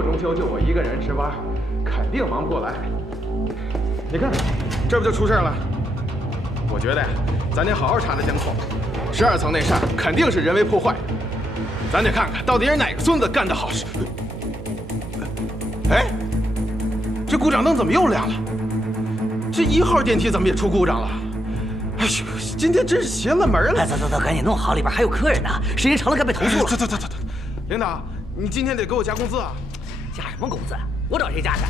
过中秋就我一个人值班，肯定忙不过来。你看，这不就出事了？我觉得呀，咱得好好查查监控。12层那扇肯定是人为破坏，咱得看看到底是哪个孙子干的好事。哎，这故障灯怎么又亮了？这1号电梯怎么也出故障了？哎呦，今天真是邪了门了！走，赶紧弄好，里边还有客人呢，时间长了该被投诉了。走，领导，你今天得给我加工资啊！加什么工资？我找谁加去？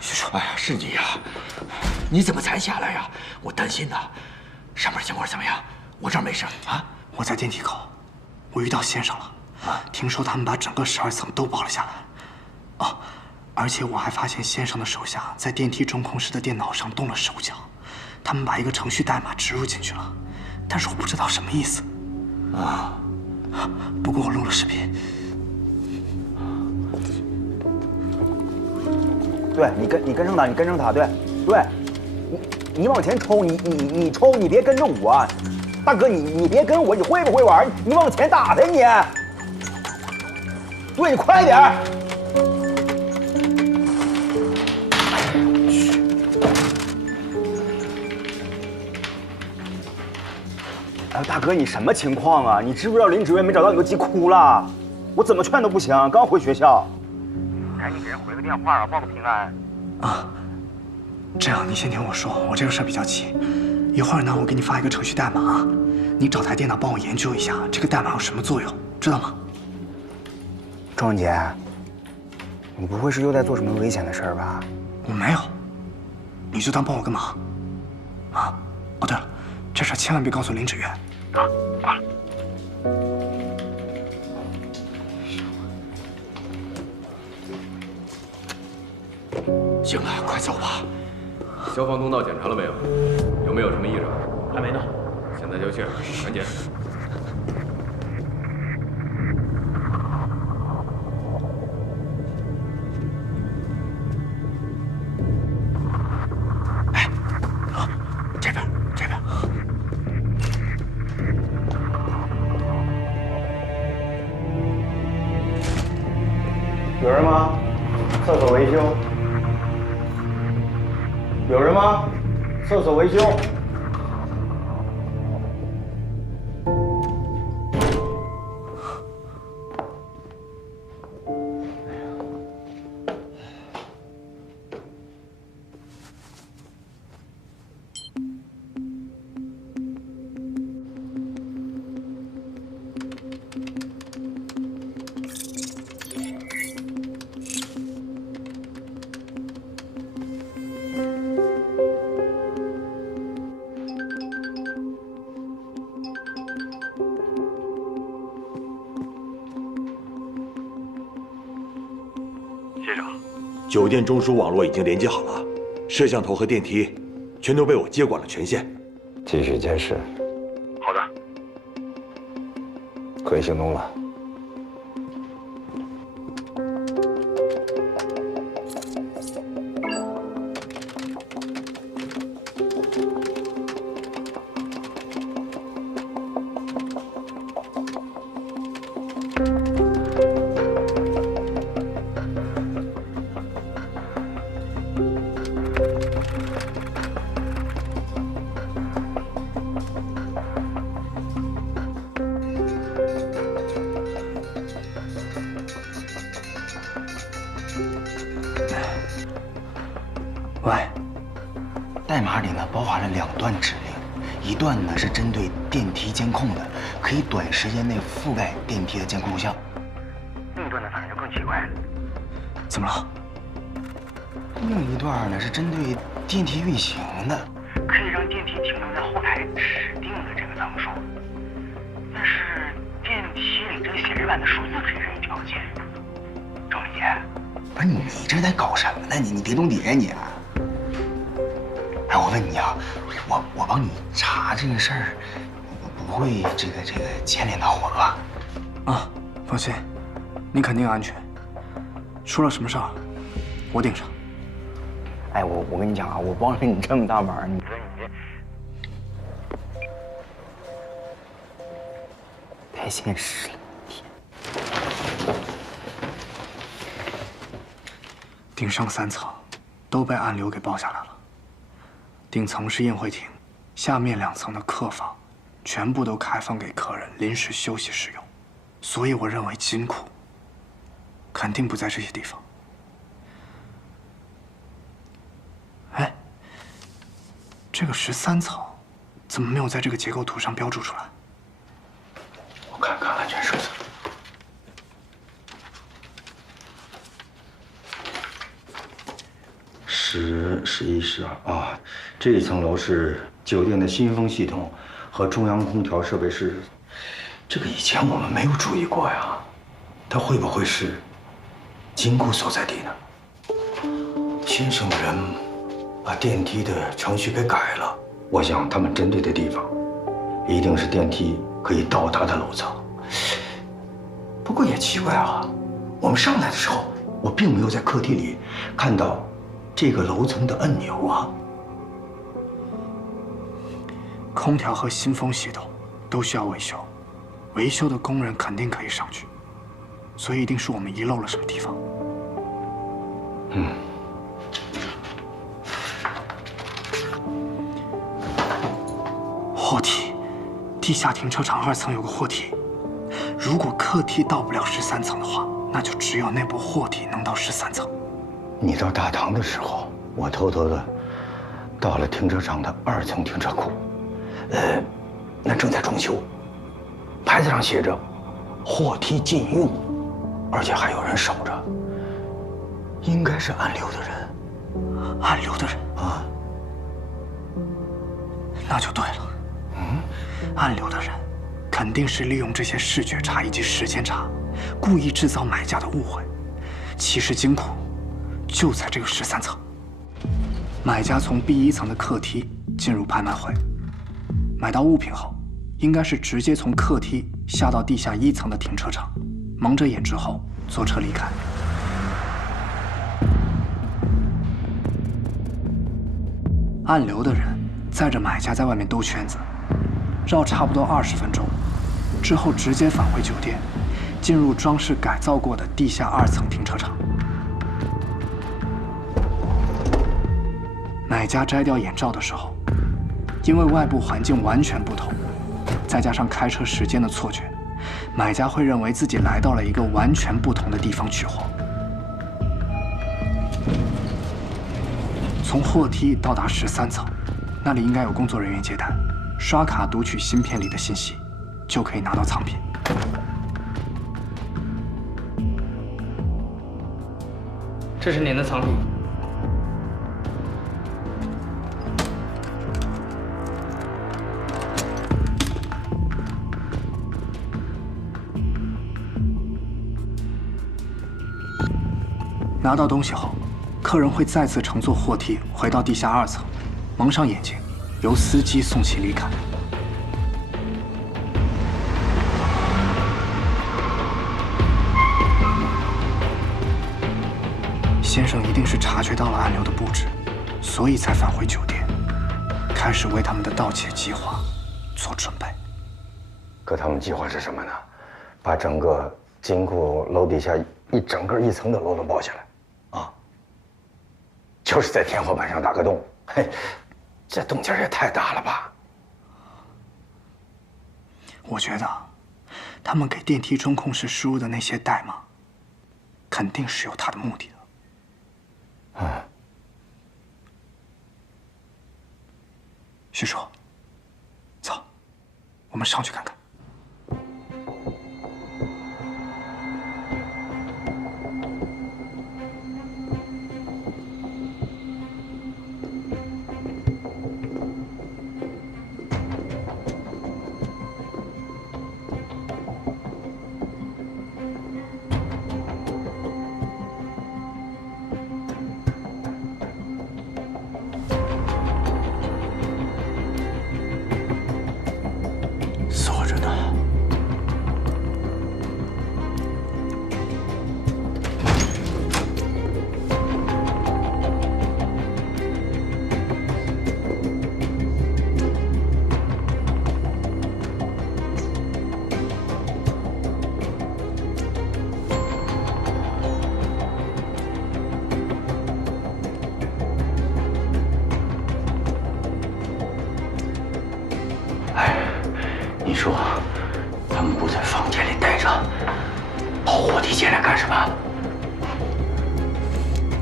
徐叔，哎呀，是你呀！你怎么才下来呀？我担心呐。上面情况怎么样？我这儿没事啊。我在电梯口，我遇到先生了。听说他们把整个12层都包了下来。哦，而且我还发现先生的手下在电梯中控室的电脑上动了手脚，他们把一个程序代码植入进去了，但是我不知道什么意思。不过我录了视频。对你跟上他，你跟上他，对，你往前冲，你冲，你别跟着我，大哥你别跟我，你会不会玩？你往前打他你，对你快点。哎，大哥你什么情况啊？你知不知道林主任没找到你都急哭了，我怎么劝都不行，刚回学校。赶紧给人回个电话啊，报个平安。这样你先听我说，我这个事儿比较急，一会儿呢我给你发一个程序代码，你找台电脑帮我研究一下这个代码有什么作用，知道吗？庄姐，你不会是又在做什么危险的事儿吧？我没有，你就当帮我个忙。哦对了，这事儿千万别告诉林芷月。挂了。行了，快走吧。消防通道检查了没有？有没有什么异常？还没呢。现在就去，赶紧。这边。有人吗？厕所维修。有人吗？厕所维修。酒店中枢网络已经连接好了，摄像头和电梯全都被我接管了权限。继续监视。好的，可以行动了。喂，代码里呢包含了2段指令，一段呢是针对电梯监控的，可以短时间内覆盖电梯的监控录像。另一段呢反正就更奇怪了。怎么了？另一段呢是针对电梯运行的，可以让电梯停留在后台指定的这个层数，但是电梯里这个显示板的数字可以任意调节。周丽姐，不是你这在搞什么呢？你别懂底呀你！哎，我问问你啊，我帮你查这个事儿，不会这个牵连到我吧？啊，放心，你肯定安全。出了什么事儿，我顶上。哎，我跟你讲啊，我帮了你这么大忙，你说你这太现实了。顶上3层都被暗流给包下来了。顶层是宴会厅，下面2层的客房全部都开放给客人临时休息使用，所以我认为金库肯定不在这些地方。哎，这个13层怎么没有在这个结构图上标注出来？我看看安全手册。10、11、12啊，这一层楼是酒店的新风系统和中央空调设备室。这个以前我们没有注意过呀，它会不会是金库所在地呢？先生的人把电梯的程序给改了，我想他们针对的地方一定是电梯可以到达的楼层。不过也奇怪啊，我们上来的时候，我并没有在客厅里看到这个楼层的按钮啊。空调和新风系统都需要维修，维修的工人肯定可以上去，所以一定是我们遗漏了什么地方。货梯，地下停车场2层有个货梯，如果客梯到不了13层的话，那就只有那部货梯能到13层。你到大堂的时候，我偷偷的到了停车场的2层停车库，那正在装修，牌子上写着货梯禁用，而且还有人守着，应该是暗流的人。暗流的人啊，那就对了。暗流的人肯定是利用这些视觉差以及时间差，故意制造买家的误会。其实金库就在这个13层。买家从B1层的客梯进入拍卖会，买到物品后，应该是直接从客梯下到地下1层的停车场，蒙着眼之后坐车离开。暗流的人载着买家在外面兜圈子，绕差不多20分钟，之后直接返回酒店，进入装饰改造过的地下2层停车场。买家摘掉眼罩的时候，因为外部环境完全不同，再加上开车时间的错觉，买家会认为自己来到了一个完全不同的地方取货。从货梯到达13层，那里应该有工作人员接待，刷卡读取芯片里的信息，就可以拿到藏品。这是您的藏品。拿到东西后，客人会再次乘坐货梯回到地下2层，蒙上眼睛，由司机送其离开。先生一定是察觉到了暗流的布置，所以才返回酒店，开始为他们的盗窃计划做准备。可他们计划是什么呢？把整个金库楼底下整个1层的楼都包下来。就是在天花板上打个洞，嘿，这动静也太大了吧！我觉得，他们给电梯中控室输入的那些代码，肯定是有他的目的的。徐叔，走，我们上去看看。他们不在房间里待着，跑火梯进来干什么？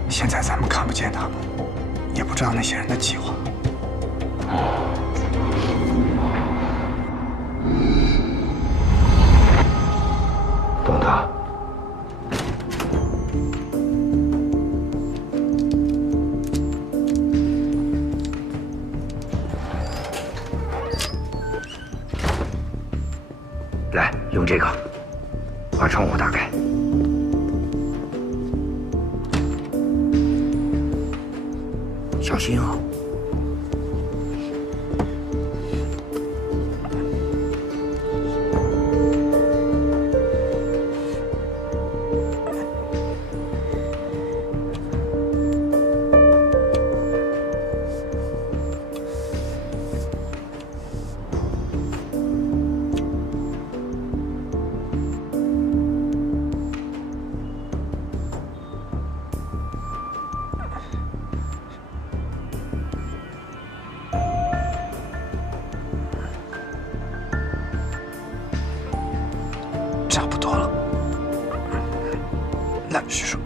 现在咱们看不见他们，也不知道那些人的计划。等等。 来，用这个把窗户打开。小心啊！差不多了。来，徐叔。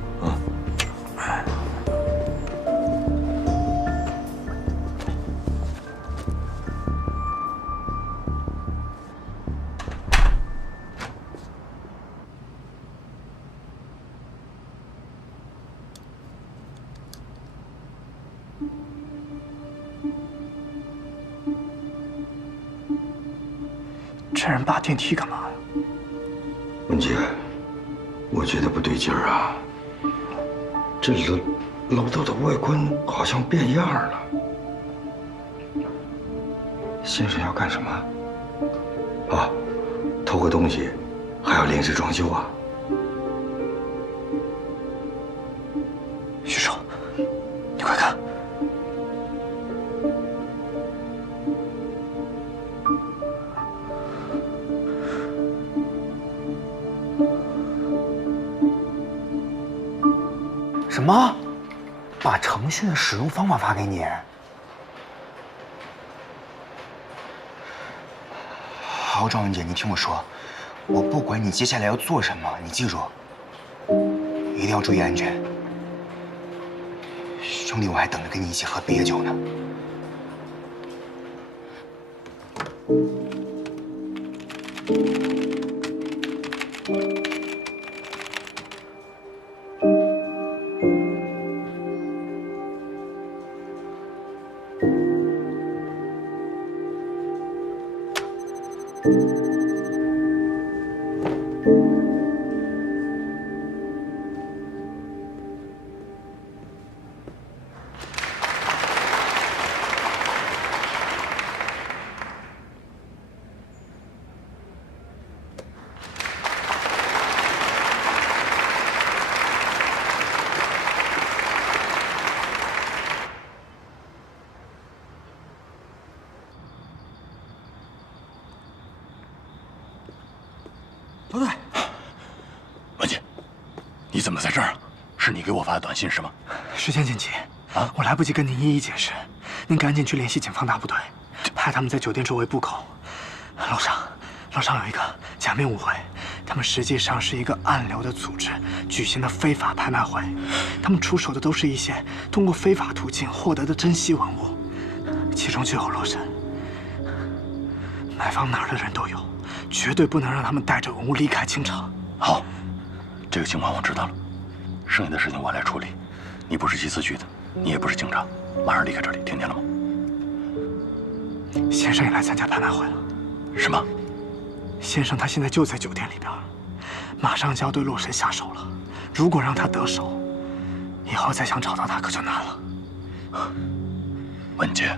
这人扒电梯干嘛呀？文杰，我觉得不对劲儿啊！这楼道的外观好像变样了。先生要干什么？啊，偷个东西，还要临时装修啊？徐叔，你快看！什么？把程序的使用方法发给你？好，赵文姐，你听我说，我不管你接下来要做什么，你记住，一定要注意安全。兄弟，我还等着跟你一起喝毕业酒呢。罗队，文杰，你怎么在这儿啊？是你给我发的短信是吗？时间紧急啊，我来不及跟您一一解释，您赶紧去联系警方大部队，派他们在酒店周围布口。楼上有一个假面舞会，他们实际上是一个暗流的组织举行的非法拍卖会，他们出手的都是一些通过非法途径获得的珍稀文物，其中就有罗神。买房哪儿的人都有，绝对不能让他们带着文物离开清城。好，这个情况我知道了，剩下的事情我来处理。你不是缉私局的，你也不是警察，马上离开这里，听见了吗？先生也来参加拍卖会了。什么？先生他现在就在酒店里边，马上就要对洛神下手了。如果让他得手，以后再想找到他可就难了。文杰，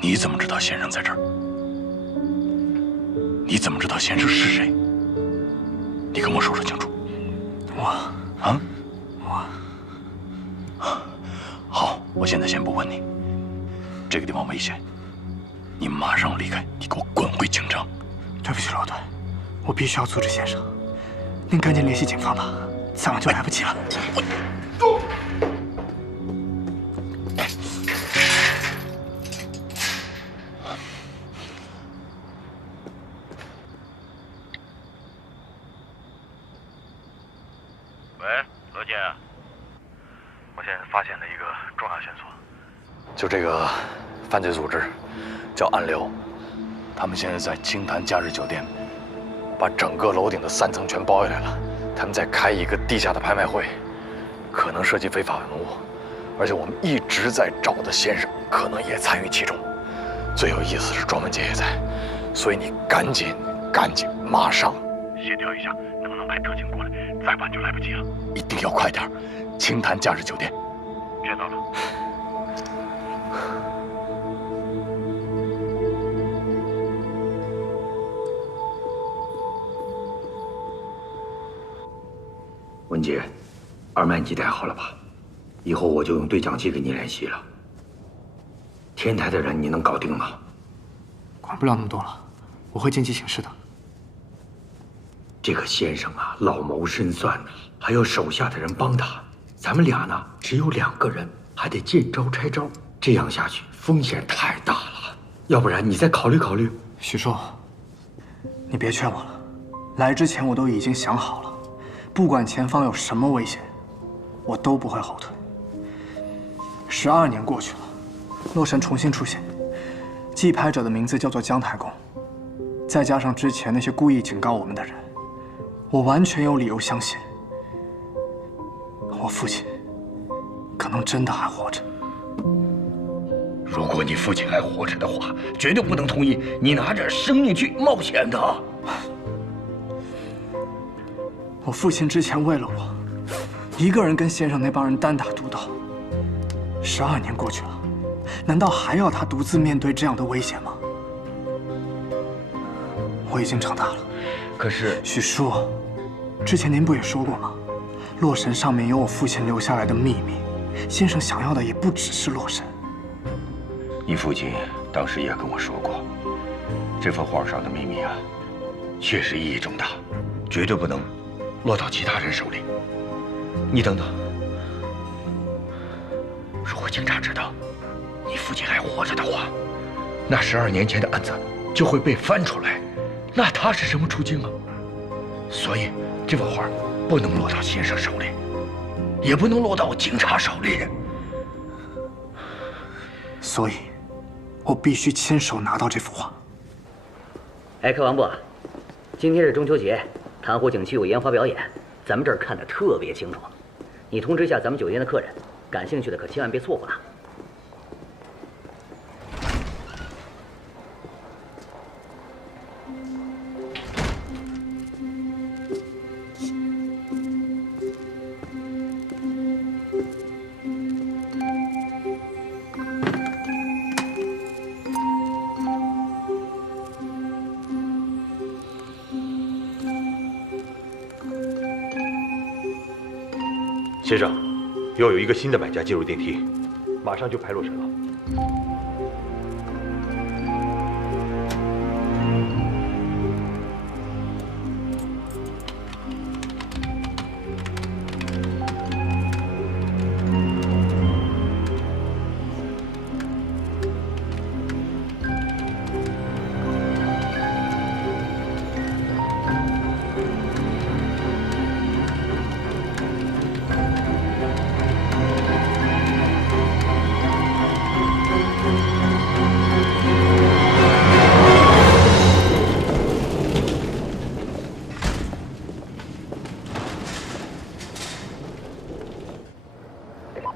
你怎么知道先生在这儿？你怎么知道先生是谁？你跟我说清楚。好，我现在先不问你。这个地方危险，你马上离开，你给我滚回京城。对不起，罗队，我必须要阻止先生。您赶紧联系警方吧，再晚就来不及了。何姐，我现在发现了一个重要线索，就这个犯罪组织叫暗流，他们现在在清潭假日酒店，把整个楼顶的3层全包下来了。他们在开一个地下的拍卖会，可能涉及非法文物，而且我们一直在找的先生可能也参与其中。最有意思是庄文杰也在，所以你赶紧马上协调一下，能不能派特警过来？再晚就来不及了，一定要快点！清潭假日酒店，知道了。文杰，二麦你带好了吧？以后我就用对讲机给你联系了。天台的人你能搞定吗？管不了那么多了，我会见机行事的。这个先生啊，老谋深算呢，还有手下的人帮他。咱们俩呢，只有2个人，还得见招拆招，这样下去风险太大了。要不然你再考虑考虑。许叔，你别劝我了，来之前我都已经想好了，不管前方有什么危险，我都不会后退。12年过去了，洛神重新出现，记拍者的名字叫做姜太公，再加上之前那些故意警告我们的人，我完全有理由相信，我父亲可能真的还活着。如果你父亲还活着的话，绝对不能同意你拿着生命去冒险的。我父亲之前为了我，一个人跟先生那帮人单打独斗。12年过去了，难道还要他独自面对这样的危险吗？我已经长大了。可是许叔，之前您不也说过吗？洛神上面有我父亲留下来的秘密，先生想要的也不只是洛神。你父亲当时也跟我说过，这幅画上的秘密啊，确实意义重大，绝对不能落到其他人手里。你等等，如果警察知道你父亲还活着的话，那12年前的案子就会被翻出来，那他是什么处境啊？所以这幅画不能落到先生手里，也不能落到警察手里。所以，我必须亲手拿到这幅画。哎，柯王部，今天是中秋节，潭湖景区有烟花表演，咱们这儿看得特别清楚。你通知一下咱们酒店的客人，感兴趣的可千万别错过了。先生，又有一个新的买家进入电梯，马上就拍洛神了。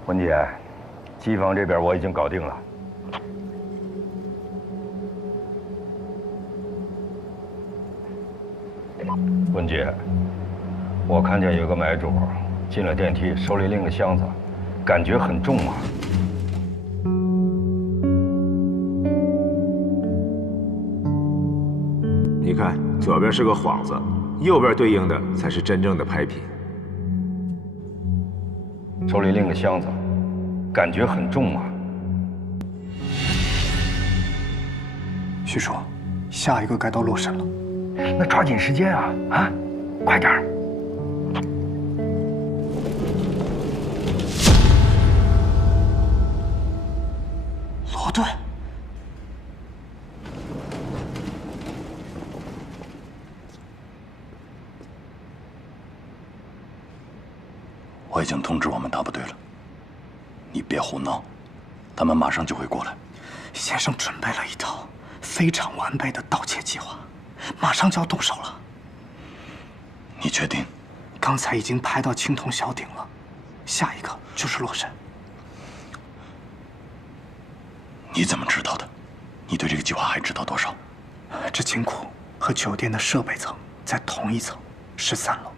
文姐，机房这边我已经搞定了。文姐，我看见有个买主进了电梯，手里拎个箱子，感觉很重啊。你看，左边是个幌子，右边对应的才是真正的拍品。手里拎个箱子，感觉很重啊。许叔，下一个该到洛神了。那抓紧时间啊！啊，快点儿！罗顿。我已经通知我们大部队了，你别胡闹，他们马上就会过来。先生准备了一套非常完备的盗窃计划，马上就要动手了。你确定？刚才已经拍到青铜小鼎了，下一个就是洛神。你怎么知道的？你对这个计划还知道多少？这金库和酒店的设备层在同一层，13楼，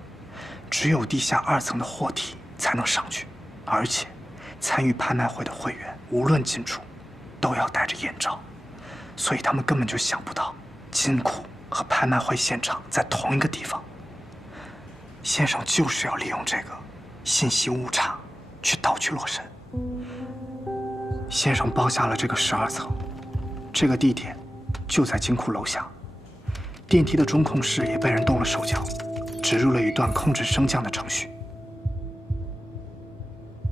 只有地下2层的货梯才能上去，而且参与拍卖会的会员无论进出都要戴着眼罩，所以他们根本就想不到金库和拍卖会现场在同一个地方。先生就是要利用这个信息误差去盗取洛神。先生包下了这个12层，这个地点就在金库楼下。电梯的中控室也被人动了手脚，植入了一段控制升降的程序。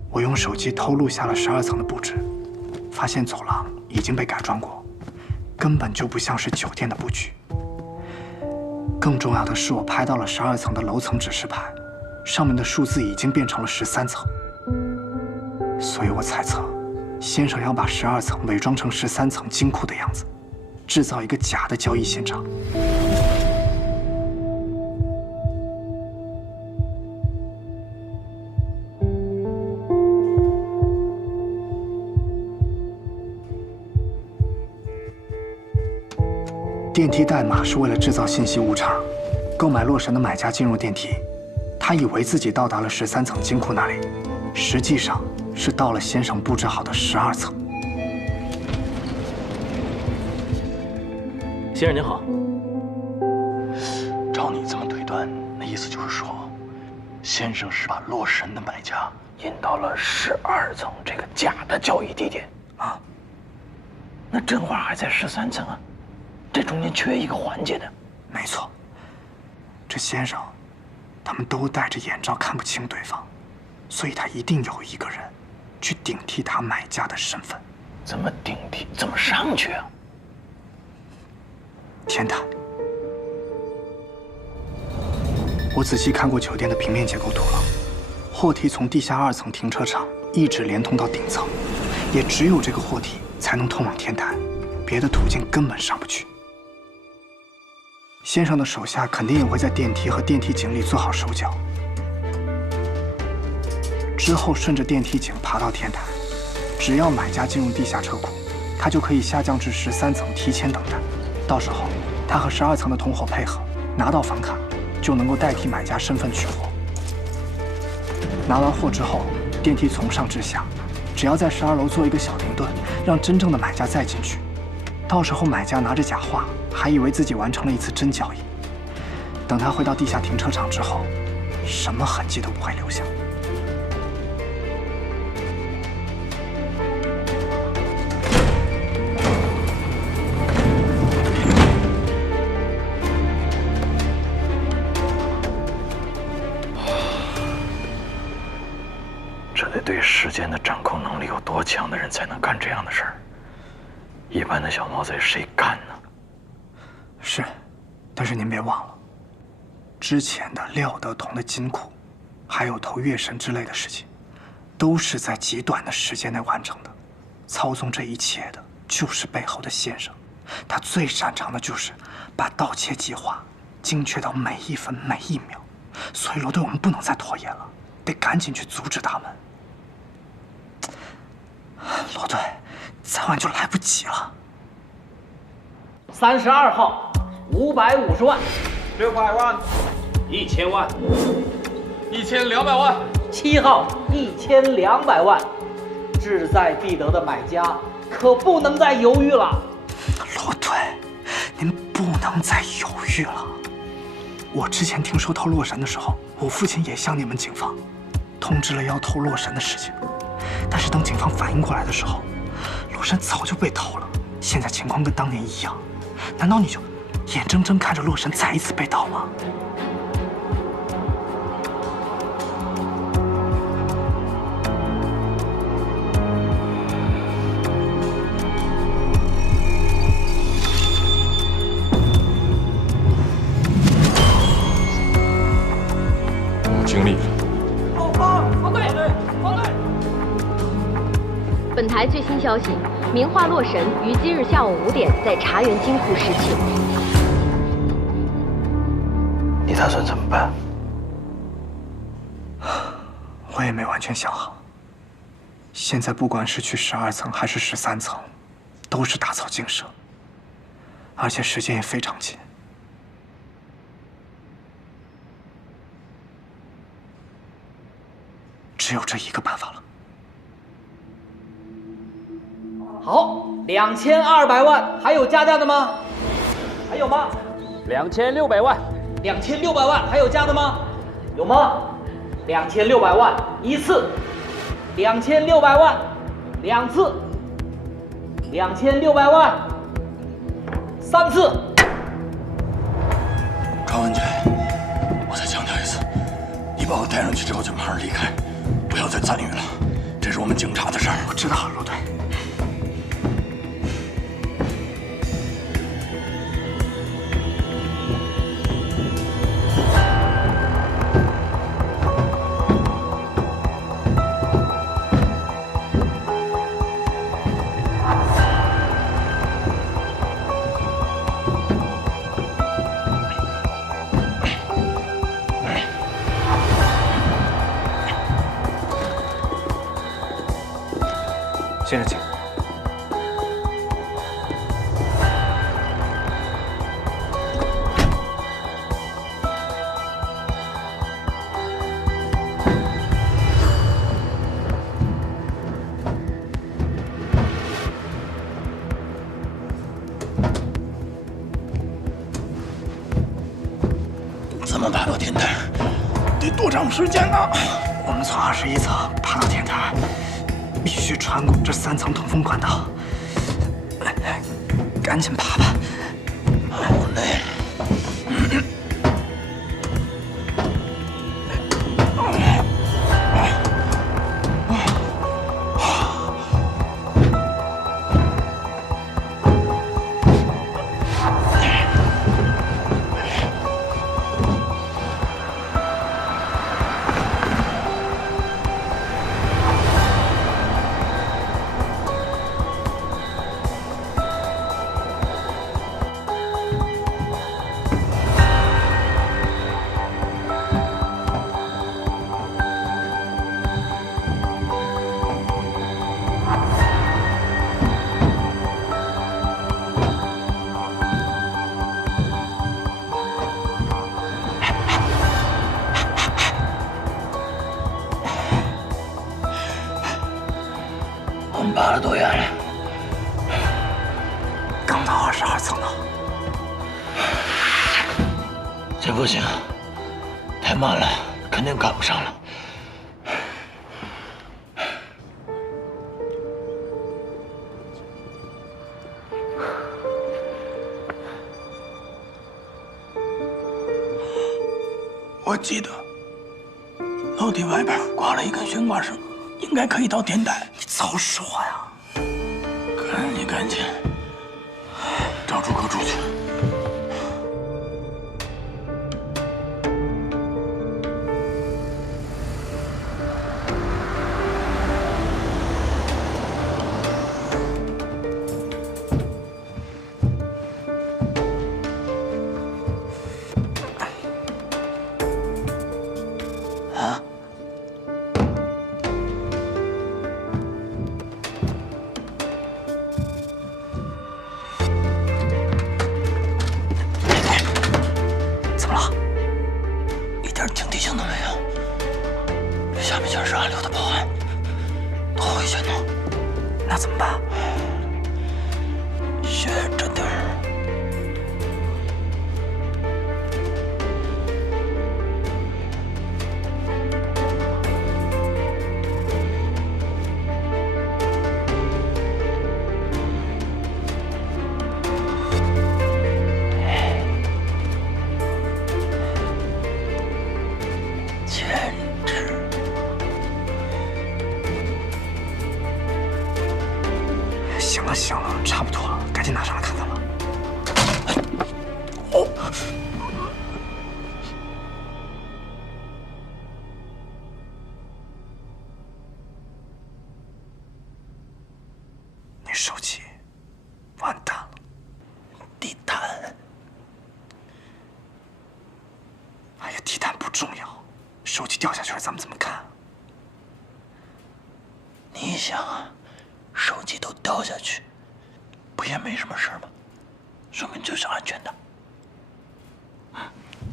我用手机偷录下了12层的布置，发现走廊已经被改装过，根本就不像是酒店的布局。更重要的是，我拍到了12层的楼层指示牌，上面的数字已经变成了13层。所以我猜测，先生要把12层伪装成13层金库的样子，制造一个假的交易现场。电梯代码是为了制造信息误差。购买洛神的买家进入电梯，他以为自己到达了13层金库那里，实际上是到了先生布置好的12层。先生您好。照你这么推断，那意思就是说，先生是把洛神的买家引到了12层这个假的交易地点啊。那真话还在13层啊，这中间缺一个环节的。没错，这先生他们都戴着眼罩，看不清对方，所以他一定有一个人去顶替他买家的身份。怎么顶替？怎么上去啊？天台，我仔细看过酒店的平面结构图了，货梯从地下2层停车场一直连通到顶层，也只有这个货梯才能通往天台，别的途径根本上不去。先生的手下肯定也会在电梯和电梯井里做好手脚，之后顺着电梯井爬到天台，只要买家进入地下车库，他就可以下降至13层提前等待。到时候，他和12层的同伙配合，拿到房卡，就能够代替买家身份取货。拿完货之后，电梯从上至下，只要在12楼做一个小停顿，让真正的买家再进去。到时候买家拿着假话，还以为自己完成了一次真交易。等他回到地下停车场之后，什么痕迹都不会留下。这得对时间的掌控能力有多强的人才能干这样的事儿？一般的小毛贼谁干呢？是，但是您别忘了，之前的廖德同的金库，还有投月神之类的事情，都是在极短的时间内完成的。操纵这一切的就是背后的先生，他最擅长的就是把盗窃计划精确到每一分每一秒。所以罗队，我们不能再拖延了，得赶紧去阻止他们。罗队，再晚就来不及了。32号550万，600万，1000万，1200万，7号1200万，志在必得的买家可不能再犹豫了。罗队，您不能再犹豫了。我之前听说偷洛神的时候，我父亲也向你们警方通知了要偷洛神的事情，但是等警方反应过来的时候，洛神早就被偷了。现在情况跟当年一样，难道你就眼睁睁看着洛神再一次被盗吗？尽力了。后方，我台最新消息，名画《洛神》于今日下午5点在茶园金库试罄。你打算怎么办？我也没完全想好。现在不管是去12层还是13层，都是打草惊蛇，而且时间也非常紧。只有这一个办法了。好，2200万，还有加价的吗？还有吗？2600万。2600万，还有加的吗？有吗？2600万一次，2600万2次，2600万3次。高文杰，我再强调一次，你把我带上去之后就马上离开，不要再参与了，这是我们警察的事儿。我知道，陆队。先生，请。怎么爬到天台？得多长时间呢？我们从21层爬到天台。必须穿过这3层通风管道，赶紧爬吧。好累。我们爬了多远了？刚到22层呢。这不行，太慢了，肯定赶不上了。我记得楼梯外边挂了一根悬挂绳，应该可以到天台。你早说呀！赶紧找出口出去。啊？怎么了？一点警惕性都没有。这下面全是暗流的报案，多危险呢！那怎么办？先站点儿。行了，差不多了，赶紧拿上来看看吧。重要，手机掉下去了，咱们怎么看？你想啊，手机都掉下去，不也没什么事吗？说明这是安全的。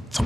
走。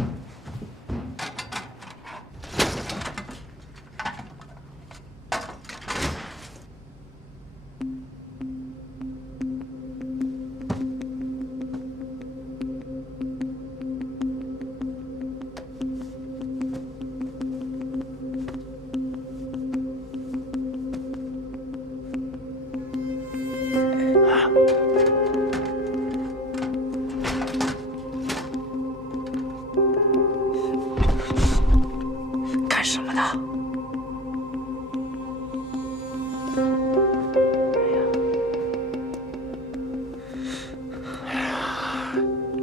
干什么呢？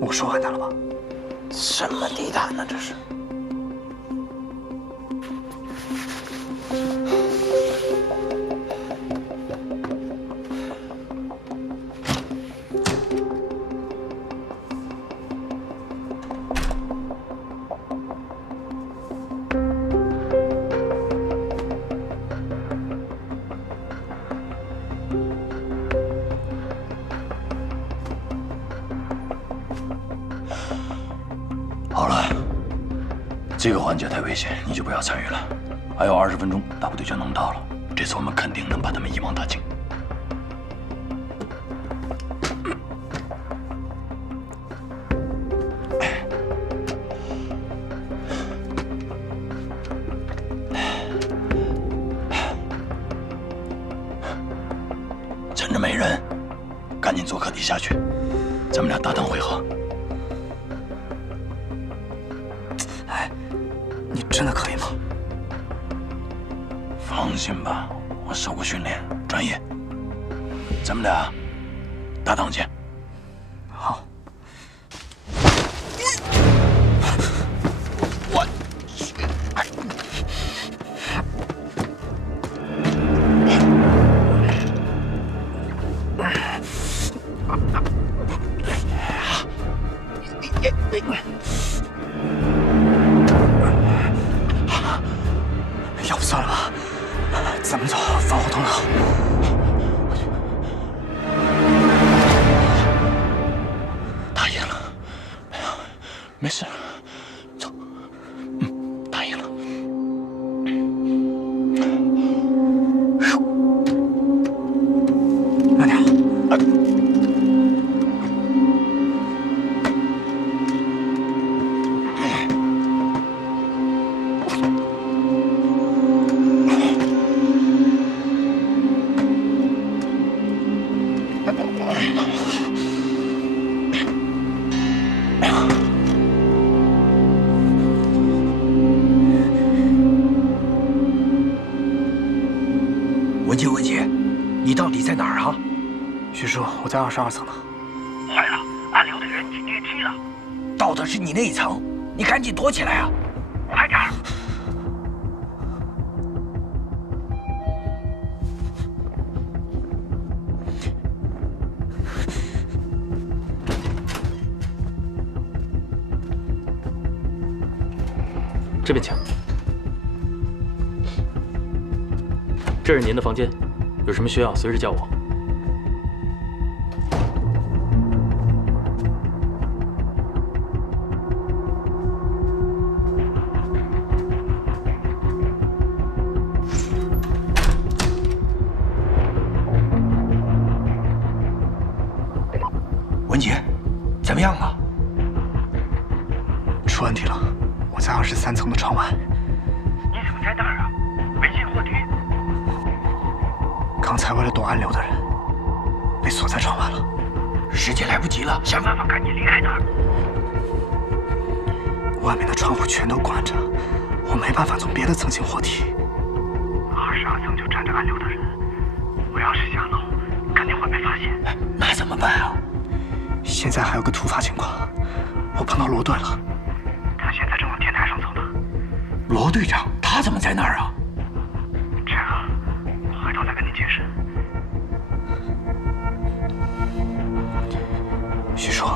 我说完他了吧？什么地毯呢？这是。好了，这个环节太危险，你就不要参与了。还有20分钟，大部队就能到了。这次我们肯定能把他们一网打尽。趁着没人，赶紧坐客梯下去，咱们俩搭档会合。你真的可以吗？放心吧，我受过训练，专业。咱们俩搭档见。好。我。要不算了吧，咱们走，防火通道。打赢了，没事，走。打赢了。慢点。文杰，你到底在哪儿啊？徐叔，我在22层呢。坏了，暗流的人进电梯了。到的是你那一层，你赶紧躲起来啊！快点儿！这边请。这是您的房间，有什么需要随时叫我。文杰，怎么样啊？出问题了，我在23层的窗外。你怎么在那儿啊？没进货梯。刚才为了躲暗流的人，被锁在窗外了。时间来不及了，想办法赶紧离开那儿。外面的窗户全都关着，我没办法从别的层进货梯。22层就站着暗流的人，我要是下楼，肯定会被发现。那怎么办啊？现在还有个突发情况，我碰到罗队了，他现在正往天台上走呢。罗队长，他怎么在那儿啊？这个，回头再跟你解释。徐叔，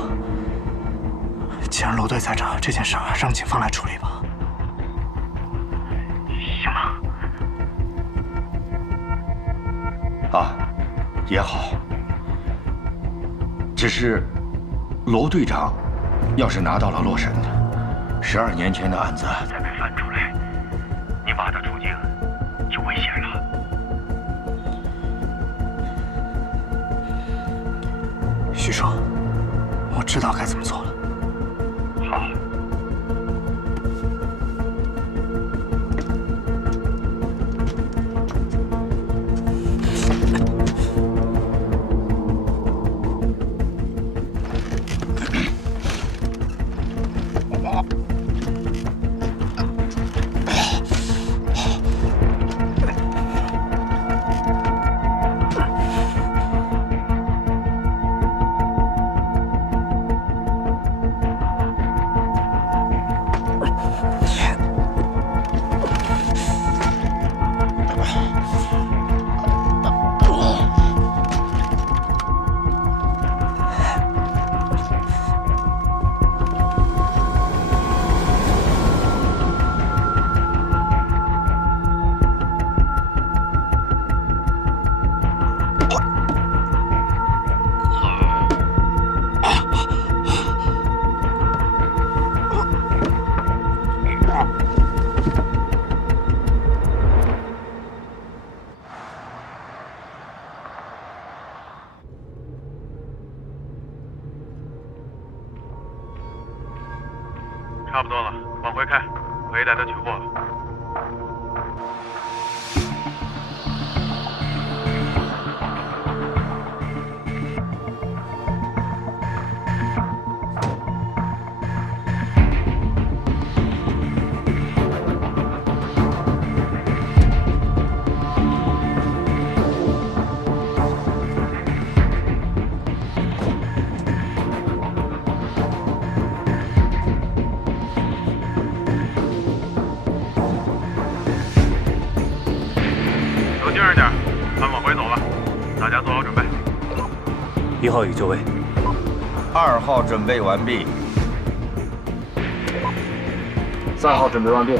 既然罗队在这，这件事让警方来处理吧。啊，也好。只是，罗队长要是拿到了洛神12年前的案子再被翻出来，你爸的处境就危险了。徐叔，我知道该怎么做了。好。差不多了，往回开，可以带他取货了。精神点，咱往回走了，大家做好准备。1号已就位，2号准备完毕，3号准备完毕。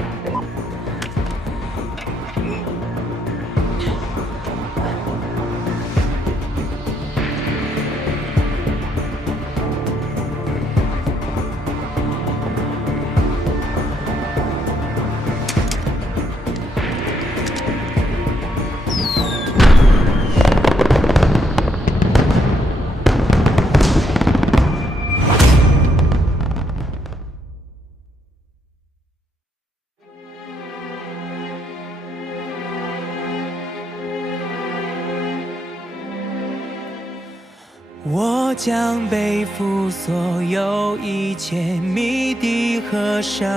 我将背负所有一切谜底和上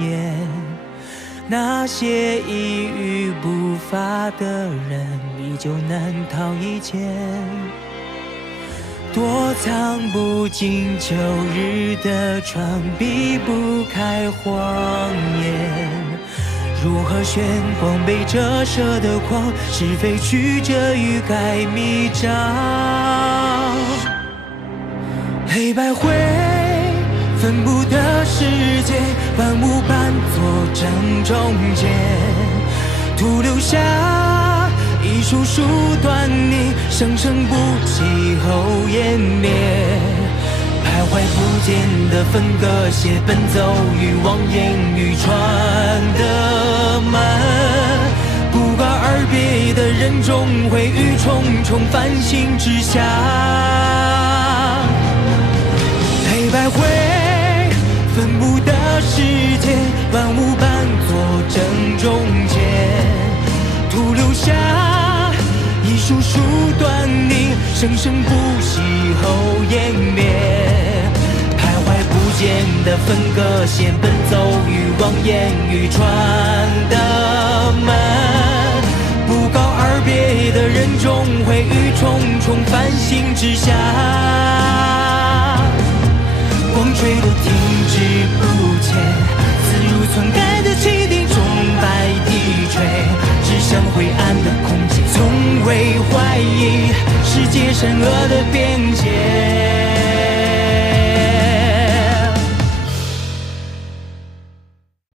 演，那些一语不发的人依旧难逃一劫，躲藏不进旧日的窗，避不开谎言。如何炫光被折射的光，是非曲折欲盖弥彰。黑白灰分不得世界，万物伴作正中间，徒留下一束束端倪，生生不息后湮灭。徘徊不见的分割线，奔走于望眼欲穿的门，不告而别的人终会于重重繁星之下。黑白灰分不得世界，万物伴作正中间，徒留下一束束端倪，生生不息后湮灭。徘徊不见的分割线，奔走于望眼欲穿的门，不告而别的人终会于重重繁星之下。光坠落停滞不前，自如篡改的汽笛钟摆低垂，指向灰暗的空间，从未怀疑世界善恶的边界。